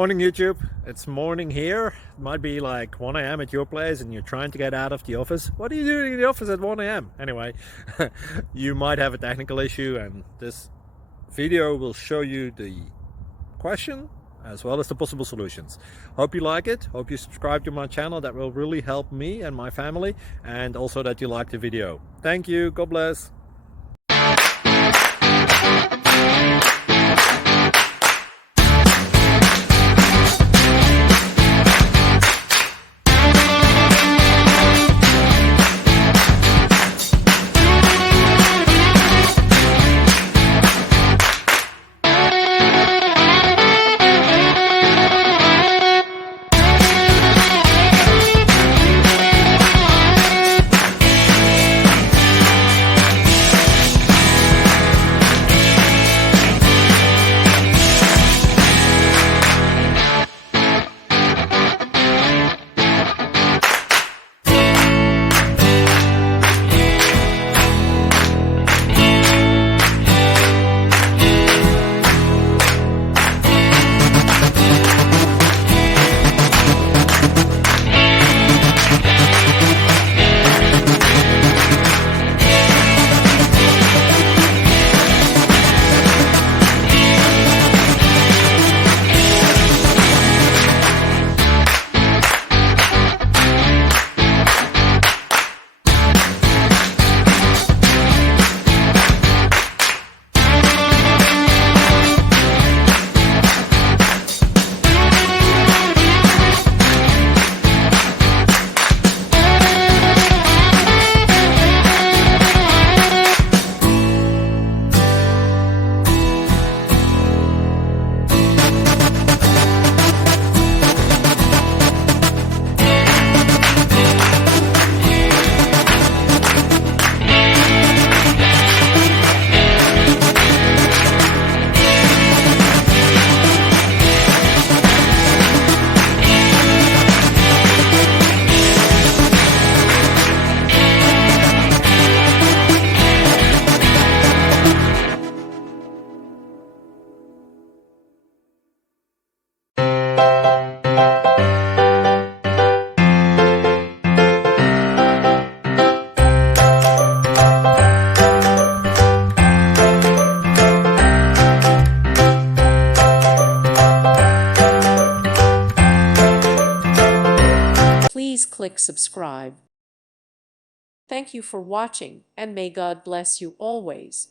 Morning YouTube, it's morning here. It might be like 1 a.m. at your place and you're trying to get out of the office. What are you doing in the office at 1 a.m.? Anyway, you might have a technical issue and this video will show you the question as well as the possible solutions. Hope you like it, hope you subscribe to my channel. That will really help me and my family, and also that you like the video. Thank you, God bless. Please click subscribe. Thank you for watching, and may God bless you always.